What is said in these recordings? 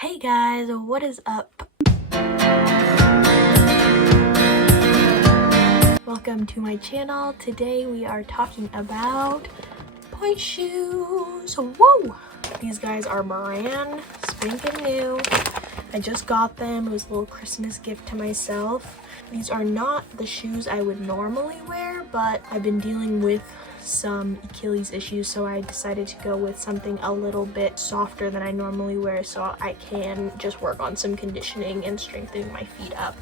Hey guys, what is up? Welcome to my channel. Today we are talking about pointe shoes. Woo! These guys are brand spanking new. I just got them. It was a little Christmas gift to myself. These are not the shoes I would normally wear, but I've been dealing with some Achilles issues, so I decided to go with something a little bit softer than I normally wear so I can just work on some conditioning and strengthening my feet up.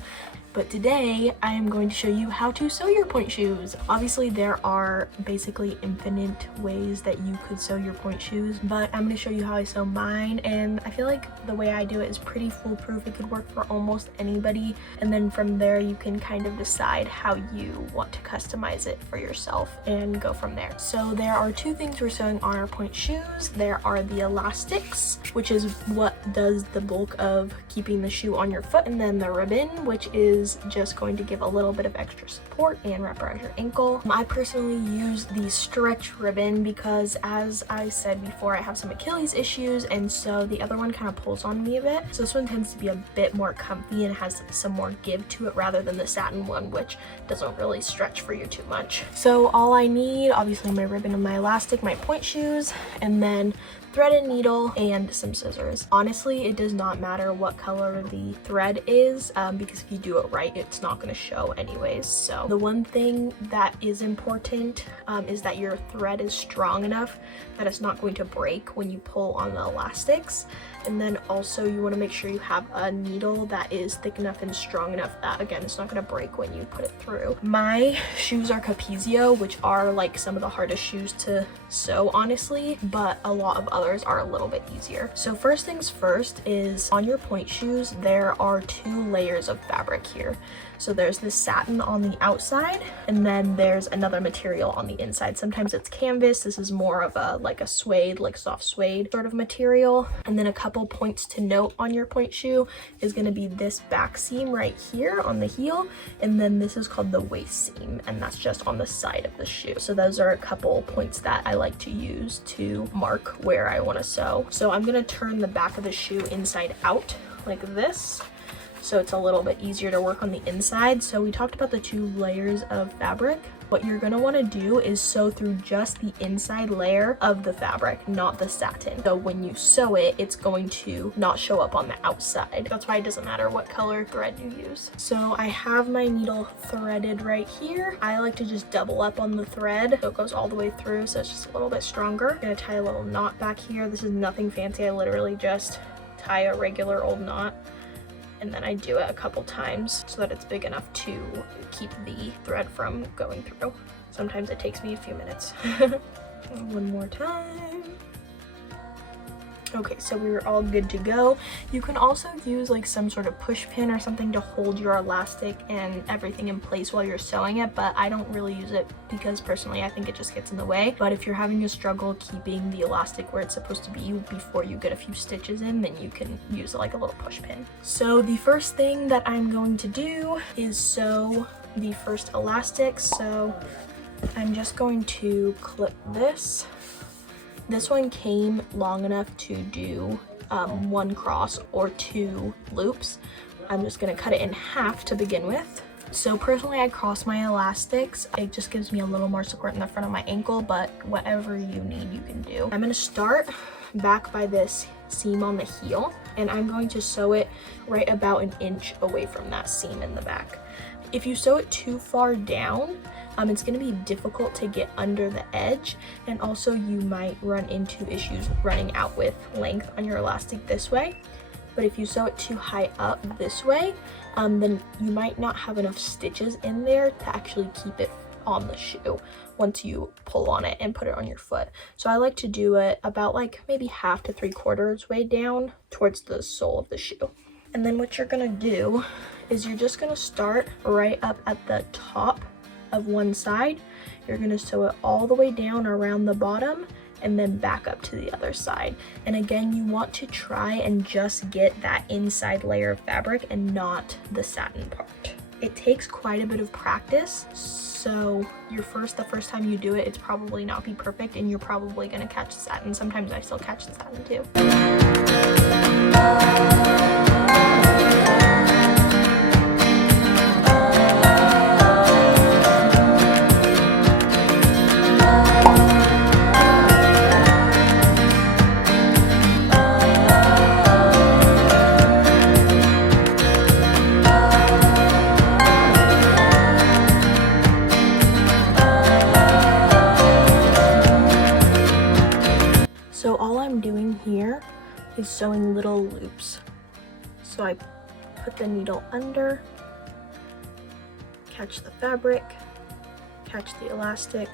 But today I am going to show you how to sew your pointe shoes. Obviously there are basically infinite ways that you could sew your pointe shoes, but I'm going to show you how I sew mine, and I feel like the way I do it is pretty foolproof. It could work for almost anybody, and then from there you can kind of decide how you want to customize it for yourself and go from there. So there are two things we're sewing on our pointe shoes. There are the elastics, which is what does the bulk of keeping the shoe on your foot, and then the ribbon, which is just going to give a little bit of extra support and wrap around your ankle. I personally use the stretch ribbon because, as I said before, I have some Achilles issues, and so the other one kind of pulls on me a bit. So this one tends to be a bit more comfy and has some more give to it rather than the satin one, which doesn't really stretch for you too much. So all I need, obviously my ribbon and my elastic, my pointe shoes, and then thread and needle and some scissors. Honestly, it does not matter what color the thread is because if you do it right, it's not going to show anyways. So the one thing that is important is that your thread is strong enough that it's not going to break when you pull on the elastics. And then also you want to make sure you have a needle that is thick enough and strong enough that, again, it's not going to break when you put it through. My shoes are Capezio, which are like some of the hardest shoes to sew, honestly, but a lot of others are a little bit easier. So first things first is on your pointe shoes, there are two layers of fabric here. So there's this satin on the outside, and then there's another material on the inside. Sometimes it's canvas. This is more of a like a suede, like soft suede sort of material. And then a couple points to note on your pointe shoe is going to be this back seam right here on the heel, and then this is called the waist seam, and that's just on the side of the shoe. So those are a couple points that I like to use to mark where I want to sew. So I'm going to turn the back of the shoe inside out like this, so it's a little bit easier to work on the inside. So we talked about the two layers of fabric. What you're going to want to do is sew through just the inside layer of the fabric, not the satin. So when you sew it, it's going to not show up on the outside. That's why it doesn't matter what color thread you use. So I have my needle threaded right here. I like to just double up on the thread so it goes all the way through, so it's just a little bit stronger. I'm going to tie a little knot back here. This is nothing fancy. I literally just tie a regular old knot, and then I do it a couple times so that it's big enough to keep the thread from going through. Sometimes it takes me a few minutes. One more time. Okay, so we were all good to go. You can also use like some sort of push pin or something to hold your elastic and everything in place while you're sewing it, but I don't really use it because personally I think it just gets in the way. But if you're having a struggle keeping the elastic where it's supposed to be before you get a few stitches in, then you can use like a little push pin. So the first thing that I'm going to do is sew the first elastic. So I'm just going to clip this. This one came long enough to do one cross or two loops. I'm just going to cut it in half to begin with. So personally, I cross my elastics. It just gives me a little more support in the front of my ankle, but whatever you need, you can do. I'm going to start back by this seam on the heel, and I'm going to sew it right about an inch away from that seam in the back. If you sew it too far down, it's going to be difficult to get under the edge, and also you might run into issues running out with length on your elastic this way. But if you sew it too high up this way, then you might not have enough stitches in there to actually keep it on the shoe once you pull on it and put it on your foot. So I like to do it about like maybe half to 3/4 way down towards the sole of the shoe. And then what you're gonna do is you're just gonna start right up at the top of one side. You're gonna sew it all the way down around the bottom and then back up to the other side. And again, you want to try and just get that inside layer of fabric and not the satin part. It takes quite a bit of practice, so the first time you do it, it's probably not be perfect and you're probably gonna catch satin. Sometimes I still catch satin too. sewing little loops. So I put the needle under, catch the fabric, catch the elastic,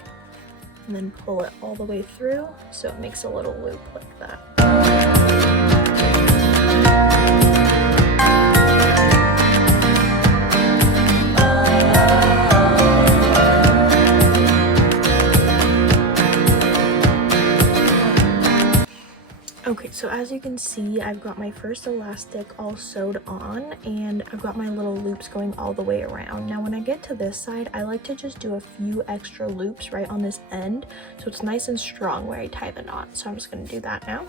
and then pull it all the way through so it makes a little loop like that. Okay, so as you can see, I've got my first elastic all sewed on, and I've got my little loops going all the way around. Now when I get to this side, I like to just do a few extra loops right on this end so it's nice and strong where I tie the knot. So I'm just going to do that now.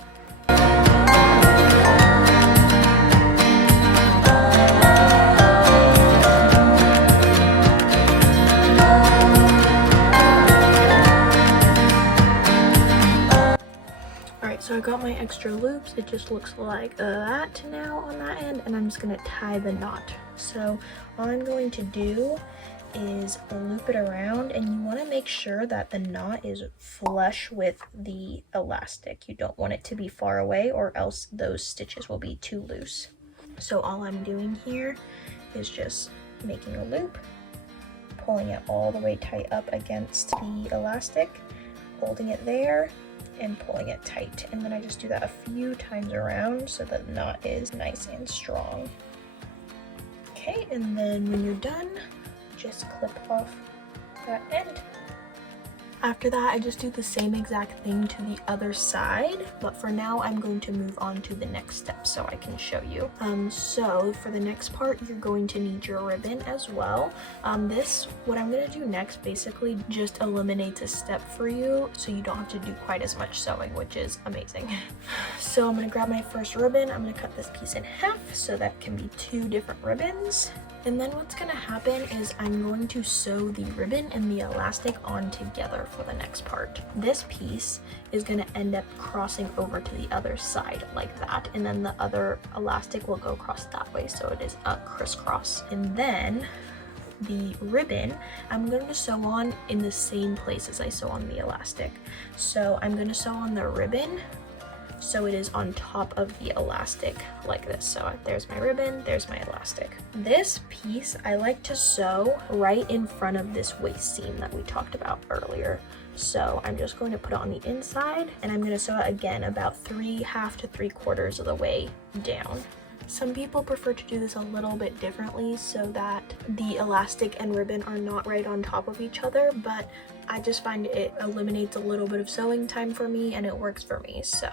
So I got my extra loops. It just looks like that now on that end, and I'm just gonna tie the knot. So all I'm going to do is loop it around, and you want to make sure that the knot is flush with the elastic. You don't want it to be far away, or else those stitches will be too loose. So all I'm doing here is just making a loop, pulling it all the way tight up against the elastic, holding it there, and pulling it tight. And then I just do that a few times around so that the knot is nice and strong. Okay, and then when you're done, just clip off that end. After that, I just do the same exact thing to the other side, but for now I'm going to move on to the next step so I can show you. So for the next part, you're going to need your ribbon as well. What I'm going to do next basically just eliminates a step for you, so you don't have to do quite as much sewing, which is amazing. So I'm going to grab my first ribbon. I'm going to cut this piece in half so that can be 2 different ribbons. And then what's going to happen is I'm going to sew the ribbon and the elastic on together for the next part. This piece is going to end up crossing over to the other side like that, and then the other elastic will go across that way, so it is a crisscross. And then the ribbon I'm going to sew on in the same place as I sew on the elastic. So I'm going to sew on the ribbon so it is on top of the elastic like this. So there's my ribbon, there's my elastic. This piece I like to sew right in front of this waist seam that we talked about earlier. So I'm just going to put it on the inside, and I'm going to sew it again about half to 3/4 of the way down. Some people prefer to do this a little bit differently so that the elastic and ribbon are not right on top of each other, but I just find it eliminates a little bit of sewing time for me, and it works for me. So,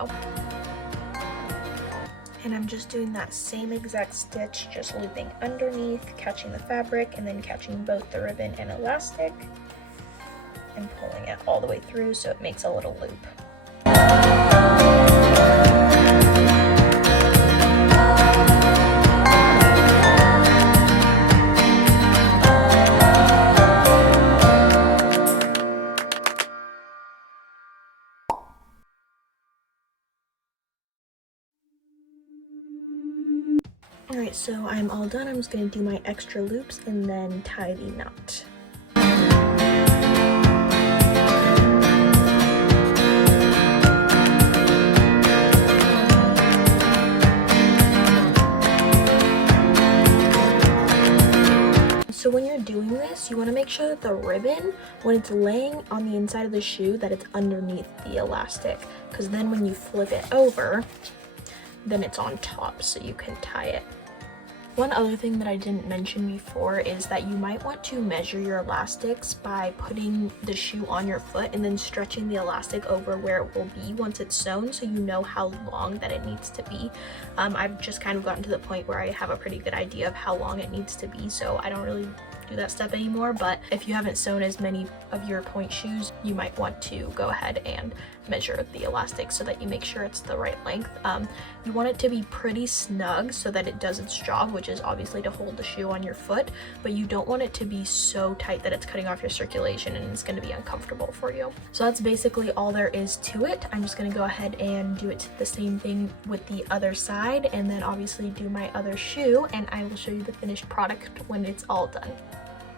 and I'm just doing that same exact stitch, just looping underneath, catching the fabric, and then catching both the ribbon and elastic, and pulling it all the way through so it makes a little loop. Alright, so I'm all done. I'm just going to do my extra loops and then tie the knot. So when you're doing this, you want to make sure that the ribbon, when it's laying on the inside of the shoe, that it's underneath the elastic, because then when you flip it over, then it's on top so you can tie it. One other thing that I didn't mention before is that you might want to measure your elastics by putting the shoe on your foot and then stretching the elastic over where it will be once it's sewn, so you know how long that it needs to be. I've just kind of gotten to the point where I have a pretty good idea of how long it needs to be, so I don't really do that step anymore. But if you haven't sewn as many of your point shoes, you might want to go ahead and measure the elastic so that you make sure it's the right length. You want it to be pretty snug so that it does its job, which is obviously to hold the shoe on your foot, but you don't want it to be so tight that it's cutting off your circulation and it's going to be uncomfortable for you. So that's basically all there is to it. I'm just going to go ahead and do it the same thing with the other side, and then obviously do my other shoe, and I will show you the finished product when it's all done.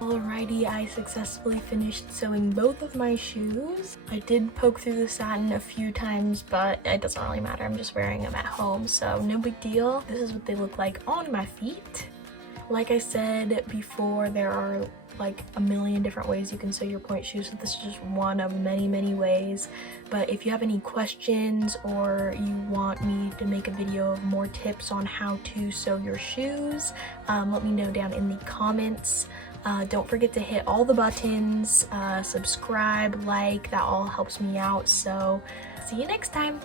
Alrighty, I successfully finished sewing both of my shoes. I did poke through the satin a few times, but it doesn't really matter. I'm just wearing them at home, so no big deal. This is what they look like on my feet. Like I said before, there are like a million different ways you can sew your point shoes, so this is just one of many ways. But if you have any questions or you want me to make a video of more tips on how to sew your shoes, let me know down in the comments. Don't forget to hit all the buttons, subscribe, like, that all helps me out. So see you next time.